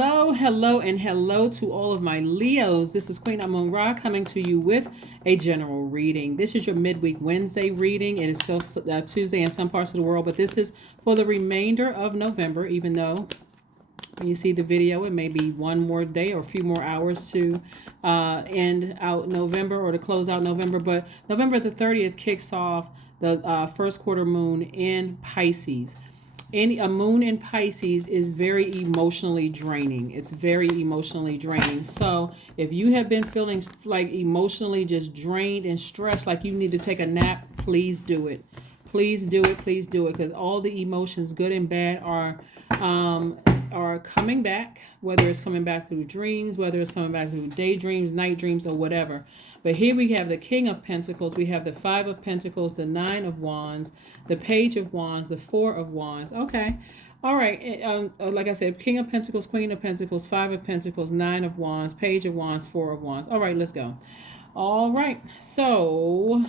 Hello, hello, and hello to all of my Leos. This is Queen Amun Ra coming to you with a general reading. This is your midweek Wednesday reading. It is still Tuesday in some parts of the world, but this is for the remainder of November, even though when you see the video, it may be one more day or a few more hours to end out November or to close out November. But November the 30th kicks off the first quarter moon in Pisces. A moon in Pisces is very emotionally draining. It's very emotionally draining. So if you have been feeling like emotionally just drained and stressed, like you need to take a nap, please do it. Please do it. Please do it, because all the emotions, good and bad, are coming back. Whether it's coming back through dreams, whether it's coming back through daydreams, night dreams, or whatever. But here we have the King of Pentacles, we have the Five of Pentacles, the Nine of Wands, the Page of Wands, the Four of Wands. Okay. All right. Like I said, King of Pentacles, Queen of Pentacles, Five of Pentacles, Nine of Wands, Page of Wands, Four of Wands. All right, let's go. All right. So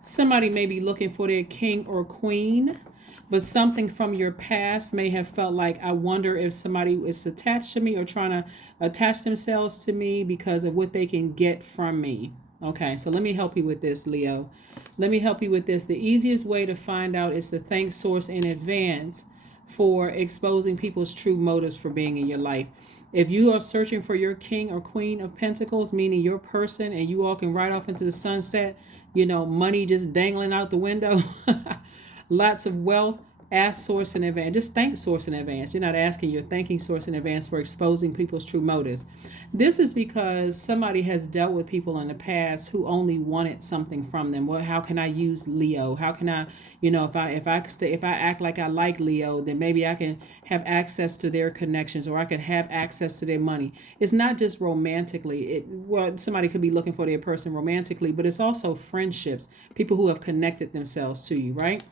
somebody may be looking for their king or queen, but something from your past may have felt like, I wonder if somebody is attached to me or trying to attach themselves to me because of what they can get from me. Okay, so let me help you with this, Leo. Let me help you with this. The easiest way to find out is to thank Source in advance for exposing people's true motives for being in your life. If you are searching for your king or queen of pentacles, meaning your person, and you all can ride off into the sunset, money just dangling out the window, lots of wealth, ask Source in advance. Just thank Source in advance. You're not asking, you're thanking Source in advance for exposing people's true motives. This is because somebody has dealt with people in the past who only wanted something from them. Well, how can I use Leo? How can I, if I act like I like Leo, then maybe I can have access to their connections, or I can have access to their money. It's not just romantically. Somebody could be looking for their person romantically, but it's also friendships, people who have connected themselves to you, right?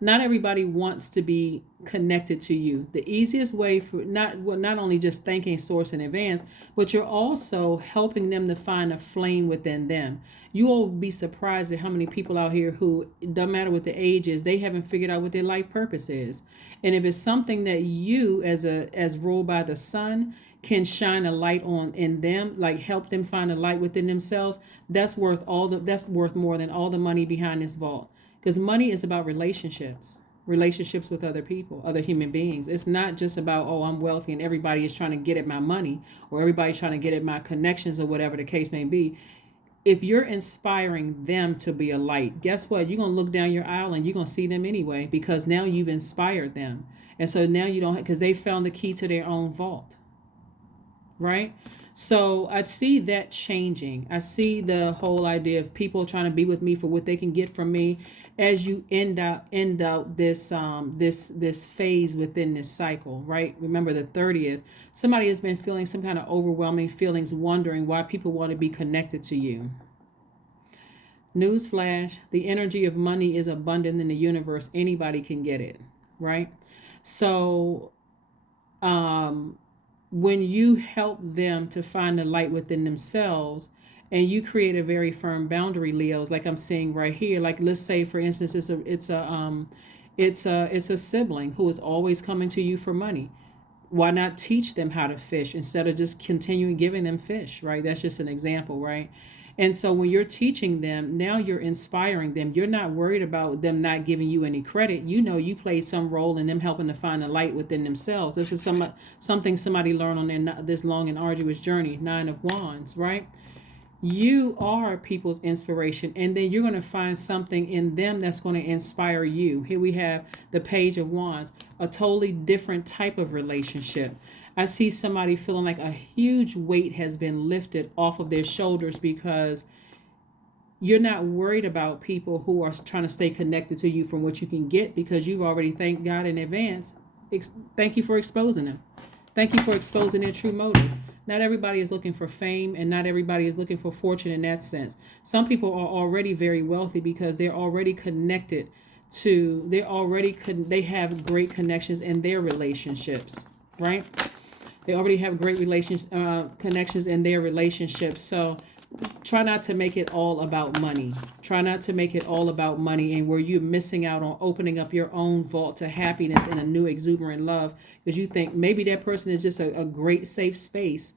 Not everybody wants to be connected to you. The easiest way for not only just thanking Source in advance, but you're also helping them to find a flame within them. You will be surprised at how many people out here who, don't matter what the age is, they haven't figured out what their life purpose is. And if it's something that you, as ruled by the sun, can shine a light on in them, like help them find a light within themselves, that's worth more than all the money behind this vault. Because money is about relationships with other people, other human beings. It's not just about, oh, I'm wealthy and everybody is trying to get at my money, or everybody's trying to get at my connections, or whatever the case may be. If you're inspiring them to be a light, guess what? You're going to look down your aisle and you're going to see them anyway, because now you've inspired them. And so now you don't, because they found the key to their own vault, right? So I see that changing. I see the whole idea of people trying to be with me for what they can get from me as you end out this phase within this cycle, right? Remember the 30th, somebody has been feeling some kind of overwhelming feelings, wondering why people want to be connected to you. Newsflash, the energy of money is abundant in the universe. Anybody can get it, right? So when you help them to find the light within themselves, and you create a very firm boundary, Leos, like I'm seeing right here. Like, let's say, for instance, it's a sibling who is always coming to you for money. Why not teach them how to fish instead of just continuing giving them fish, right? That's just an example, right? And so when you're teaching them, now you're inspiring them. You're not worried about them not giving you any credit. You played some role in them helping to find the light within themselves. This is something somebody learned on this long and arduous journey. Nine of Wands, right? You are people's inspiration, and then you're going to find something in them that's going to inspire you. Here we have the Page of Wands, a totally different type of relationship. I see somebody feeling like a huge weight has been lifted off of their shoulders, because you're not worried about people who are trying to stay connected to you from what you can get, because you've already thanked God in advance. Thank you for exposing them. Thank you for exposing their true motives. Not everybody is looking for fame, and not everybody is looking for fortune in that sense. Some people are already very wealthy because they're already connected to, they have great connections in their relationships, right? They already have great connections in their relationships. So try not to make it all about money. Try not to make it all about money and where you're missing out on opening up your own vault to happiness and a new exuberant love because you think maybe that person is just a great safe space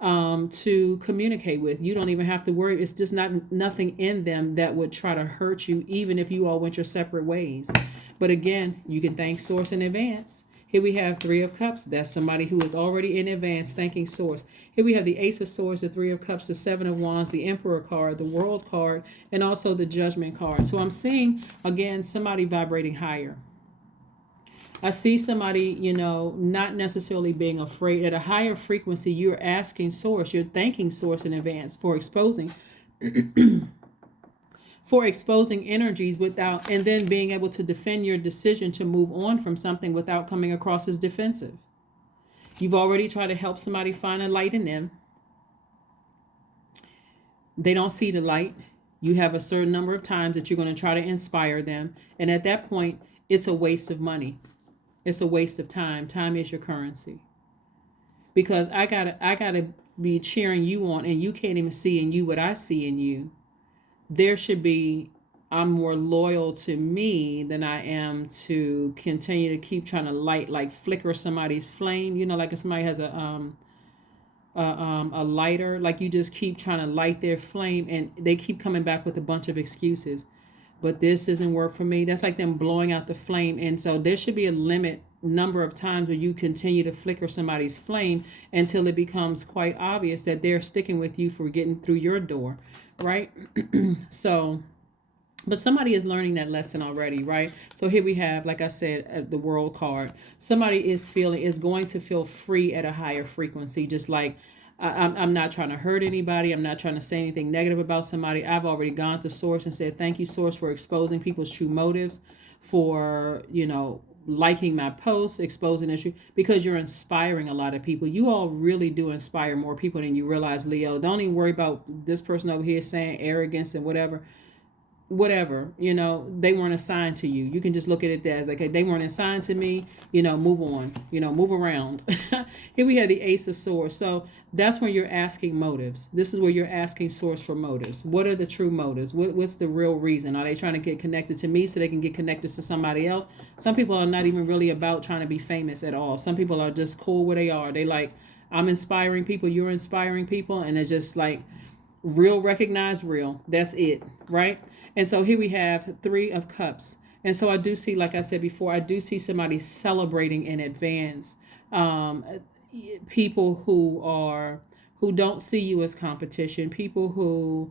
to communicate with. You don't even have to worry. It's just nothing in them that would try to hurt you, even if you all went your separate ways. But again, you can thank Source in advance. Here we have Three of Cups. That's somebody who is already in advance thanking Source. Here we have the Ace of Swords, the Three of Cups, the Seven of Wands, the Emperor card, the World card, and also the Judgment card. So I'm seeing, again, somebody vibrating higher. I see somebody, not necessarily being afraid. At a higher frequency, you're asking Source, you're thanking Source in advance for exposing energies without, and then being able to defend your decision to move on from something without coming across as defensive. You've already tried to help somebody find a light in them. They don't see the light. You have a certain number of times that you're going to try to inspire them. And at that point, it's a waste of money. It's a waste of time. Time is your currency. Because I gotta be cheering you on, and you can't even see in you what I see in you. There should be, I'm more loyal to me than I am to continue to keep trying to like flicker somebody's flame. Like if somebody has a lighter, like you just keep trying to light their flame and they keep coming back with a bunch of excuses. But this doesn't work for me. That's like them blowing out the flame. And so there should be a limit number of times where you continue to flicker somebody's flame until it becomes quite obvious that they're sticking with you for getting through your door, right? So, but somebody is learning that lesson already, right? So here we have, like I said, the World card. Somebody is going to feel free at a higher frequency, just like I'm not trying to hurt anybody. I'm not trying to say anything negative about somebody. I've already gone to Source and said, thank you, Source, for exposing people's true motives, for, liking my posts, exposing issue, because you're inspiring a lot of people. You all really do inspire more people than you realize, Leo. Don't even worry about this person over here saying arrogance and whatever, they weren't assigned to you. You can just look at it as like, okay, they weren't assigned to me, move on, move around. Here we have the Ace of Swords. So that's when you're asking motives. This is where you're asking Source for motives. What are the true motives? What's the real reason? Are they trying to get connected to me so they can get connected to somebody else? Some people are not even really about trying to be famous at all. Some people are just cool where they are. They like, I'm inspiring people, you're inspiring people, and it's just like real, recognize real. That's it, right? And so here we have Three of Cups. And so I do see, like I said before, I do see somebody celebrating in advance. People who don't see you as competition, people who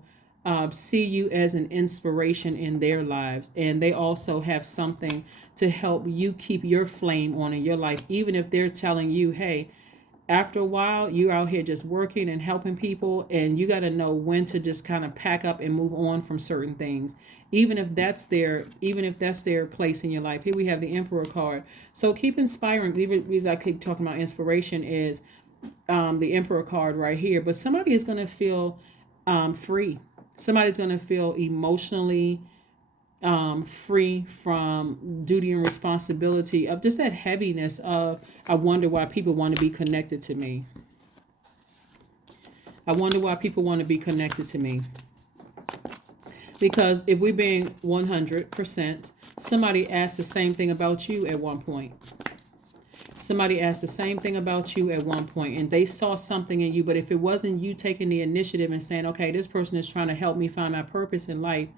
see you as an inspiration in their lives. And they also have something to help you keep your flame on in your life, even if they're telling you, hey, after a while, you're out here just working and helping people, and you got to know when to just kind of pack up and move on from certain things, even if that's their place in your life. Here we have the Emperor card. So keep inspiring. The reason I keep talking about inspiration is the Emperor card right here. But somebody is going to feel free. Somebody's going to feel emotionally free from duty and responsibility, of just that heaviness of, I wonder why people want to be connected to me. I wonder why people want to be connected to me. Because if we're being 100%, somebody asked the same thing about you at one point. Somebody asked the same thing about you at one point, and they saw something in you. But if it wasn't you taking the initiative and saying, okay, this person is trying to help me find my purpose in life,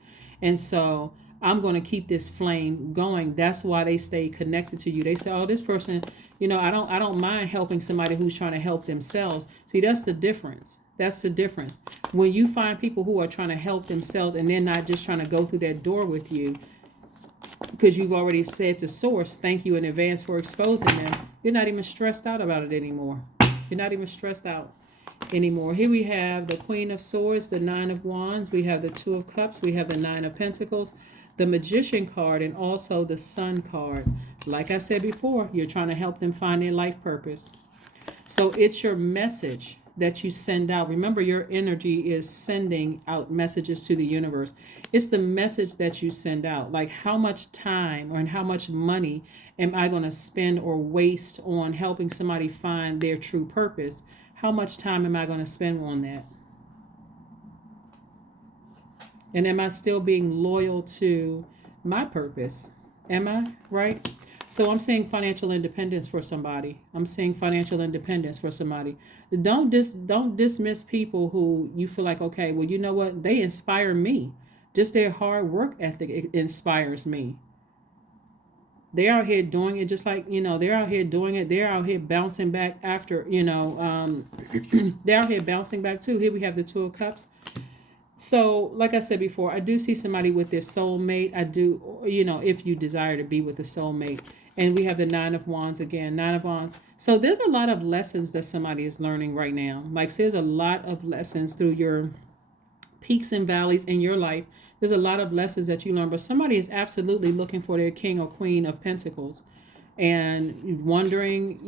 and so I'm going to keep this flame going. That's why they stay connected to you. They say, oh, this person, I don't mind helping somebody who's trying to help themselves. See, that's the difference. That's the difference. When you find people who are trying to help themselves and they're not just trying to go through that door with you, because you've already said to Source, thank you in advance for exposing them, you're not even stressed out about it anymore. You're not even stressed out anymore. Here we have the Queen of Swords, the Nine of Wands. We have the Two of Cups. We have the Nine of Pentacles, the Magician card, and also the Sun card. Like I said before, you're trying to help them find their life purpose. So it's your message that you send out. Remember, your energy is sending out messages to the universe. It's the message that you send out. Like, how much time or how much money am I going to spend or waste on helping somebody find their true purpose? How much time am I going to spend on that? And am I still being loyal to my purpose? Am I? Right? So I'm saying financial independence for somebody. I'm saying financial independence for somebody. Don't dismiss people who you feel like, okay, well, you know what? They inspire me. Just their hard work ethic inspires me. They're out here doing it just like, they're out here doing it. They're out here bouncing back after, they're out here bouncing back too. Here we have the Two of Cups. So, like I said before, I do see somebody with their soulmate. I do, if you desire to be with a soulmate. And we have the Nine of Wands again, Nine of Wands. So there's a lot of lessons that somebody is learning right now. Like, there's a lot of lessons through your peaks and valleys in your life. There's a lot of lessons that you learn, but somebody is absolutely looking for their King or Queen of Pentacles and wondering,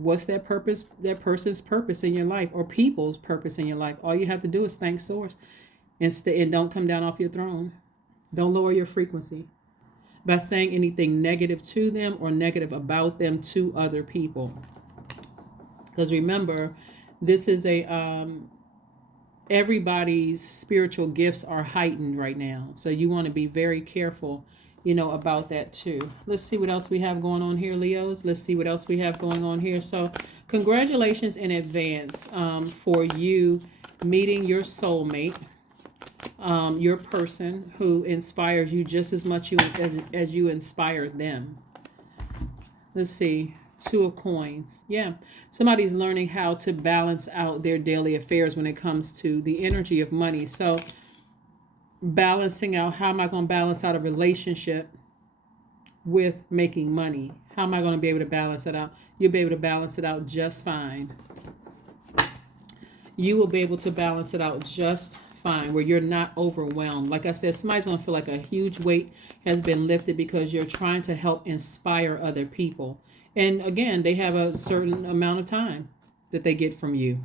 what's that purpose, that person's purpose in your life, or people's purpose in your life. All you have to do is thank Source and don't come down off your throne. Don't lower your frequency by saying anything negative to them or negative about them to other people. Because remember, this is everybody's spiritual gifts are heightened right now. So you want to be very careful, about that too. Let's see what else we have going on here, Leos. Let's see what else we have going on here. So congratulations in advance for you meeting your soulmate, your person who inspires you just as much as you inspire them. Let's see. Two of Coins. Yeah. Somebody's learning how to balance out their daily affairs when it comes to the energy of money. So balancing out, how am I going to balance out a relationship with making money? How am I going to be able to balance it out? You'll be able to balance it out just fine. You will be able to balance it out just fine, where you're not overwhelmed. Like I said, somebody's going to feel like a huge weight has been lifted because you're trying to help inspire other people. And again, they have a certain amount of time that they get from you.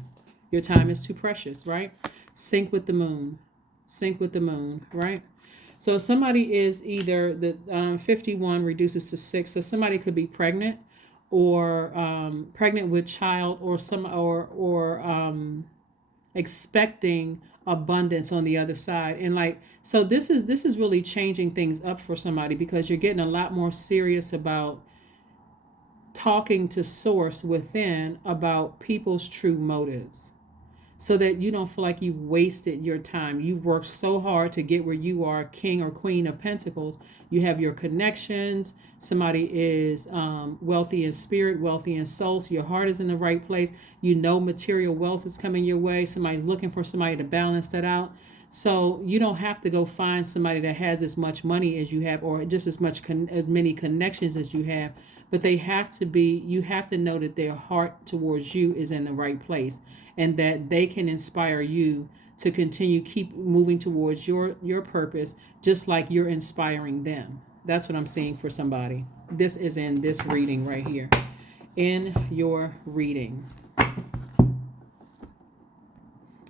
Your time is too precious, right? Sync with the moon. Sync with the moon, right? So somebody is either the 51 reduces to 6. So somebody could be pregnant or pregnant with child, or expecting abundance on the other side. And so this is really changing things up for somebody, because you're getting a lot more serious about talking to Source within about people's true motives, so that you don't feel like you've wasted your time. You've worked so hard to get where you are, King or Queen of Pentacles. You have your connections. Somebody is wealthy in spirit, wealthy in soul. So your heart is in the right place. Material wealth is coming your way. Somebody's looking for somebody to balance that out. So you don't have to go find somebody that has as much money as you have, or just as many connections as you have. But you have to know that their heart towards you is in the right place, and that they can inspire you to keep moving towards your purpose, just like you're inspiring them. That's what I'm seeing for somebody. This is in this reading right here. In your reading.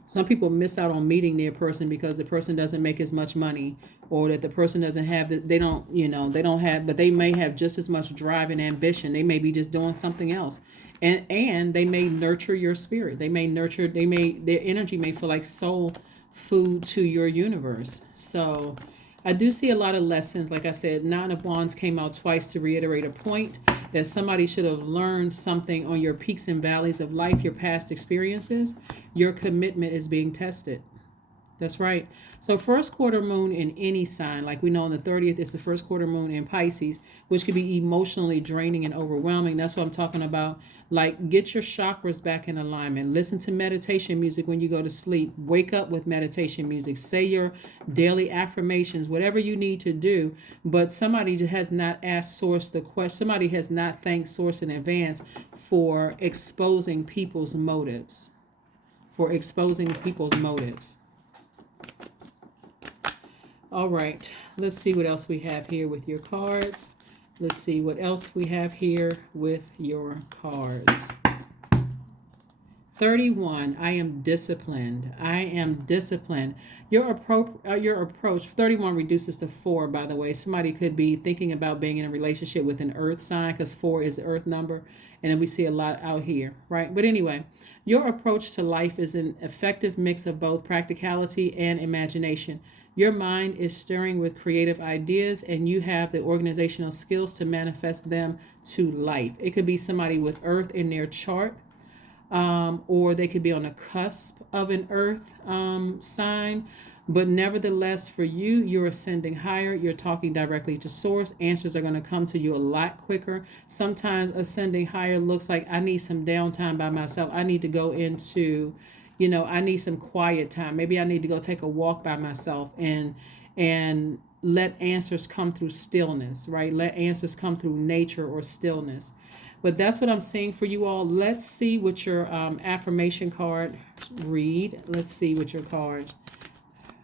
Some people miss out on meeting their person because the person doesn't make as much money, or that the person doesn't have but they may have just as much drive and ambition. They may be just doing something else. And they may nurture your spirit. Their energy may feel like soul food to your universe. So I do see a lot of lessons. Like I said, Nine of Wands came out twice to reiterate a point that somebody should have learned something on your peaks and valleys of life, your past experiences. Your commitment is being tested. That's right. So first quarter moon in any sign, like we know on the 30th, it's the first quarter moon in Pisces, which could be emotionally draining and overwhelming. That's what I'm talking about. Like, get your chakras back in alignment. Listen to meditation music when you go to sleep. Wake up with meditation music. Say your daily affirmations, whatever you need to do. But somebody has not asked Source the question. Somebody has not thanked Source in advance for exposing people's motives. All right, let's see what else we have here with your cards. Let's see what else we have here with your cards. 31, I am disciplined. I am disciplined. Your approach, 31 reduces to 4, by the way. Somebody could be thinking about being in a relationship with an earth sign because 4 is the earth number. And then we see a lot out here, right? But anyway, your approach to life is an effective mix of both practicality and imagination. Your mind is stirring with creative ideas, and you have the organizational skills to manifest them to life. It could be somebody with earth in their chart, or they could be on the cusp of an earth sign. But nevertheless, for you, you're ascending higher. You're talking directly to source. Answers are going to come to you a lot quicker. Sometimes ascending higher looks like I need some downtime by myself. I need to go into, I need some quiet time. Maybe I need to go take a walk by myself and let answers come through stillness, right? Let answers come through nature or stillness. But that's what I'm seeing for you all. Let's see what your affirmation card read. Let's see what your card.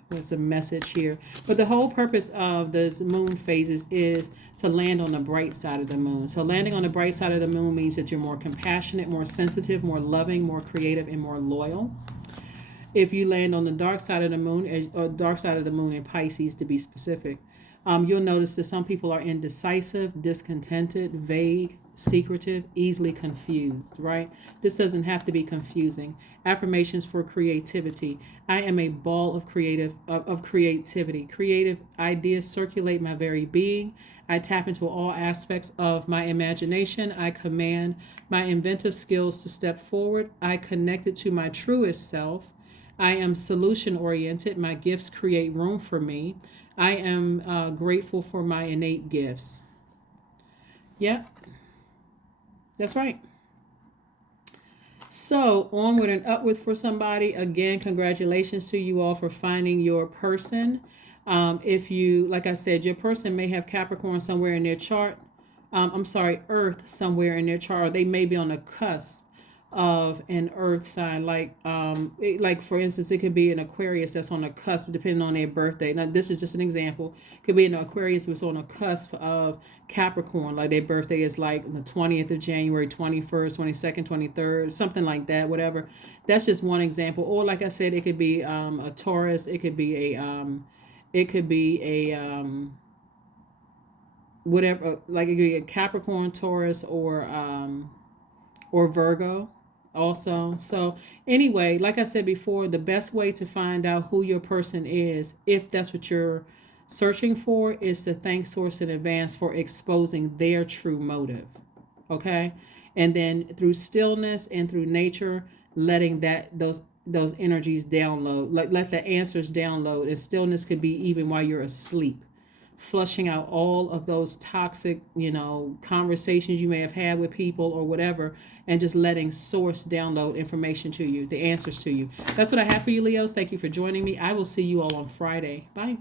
There's a message here. But the whole purpose of this moon phases is to land on the bright side of the moon. So landing on the bright side of the moon means that you're more compassionate, more sensitive, more loving, more creative, and more loyal. If you land on the dark side of the moon, or dark side of the moon in Pisces to be specific, you'll notice that some people are indecisive, discontented, vague, secretive, easily confused, right? This doesn't have to be confusing. Affirmations for creativity. I am a ball of creativity. Creative ideas circulate my very being. I tap into all aspects of my imagination. I command my inventive skills to step forward. I connect it to my truest self. I am solution oriented. My gifts create room for me. I am grateful for my innate gifts. Yep, that's right. So, onward and upward for somebody. Again, congratulations to you all for finding your person. If you, like I said, your person may have Capricorn somewhere in their chart. I'm sorry, Earth somewhere in their chart. Or they may be on the cusp of an earth sign, like for instance, it could be an Aquarius that's on the cusp depending on their birthday. Now this is just an example. It could be an Aquarius that's on the cusp of Capricorn, like their birthday is like the 20th of January, 21st, 22nd, 23rd, something like that, whatever. That's just one example. Or like I said, it could be a Taurus, it could be a whatever, like it could be a Capricorn, Taurus, or Virgo also. So anyway, like I said before, the best way to find out who your person is, if that's what you're searching for, is to thank source in advance for exposing their true motive. Okay? And then through stillness and through nature, letting those energies download, like let the answers download. And stillness could be even while you're asleep, flushing out all of those toxic, conversations you may have had with people or whatever, and just letting source download information to you, the answers to you. That's what I have for you, Leos. Thank you for joining me. I will see you all on Friday. Bye.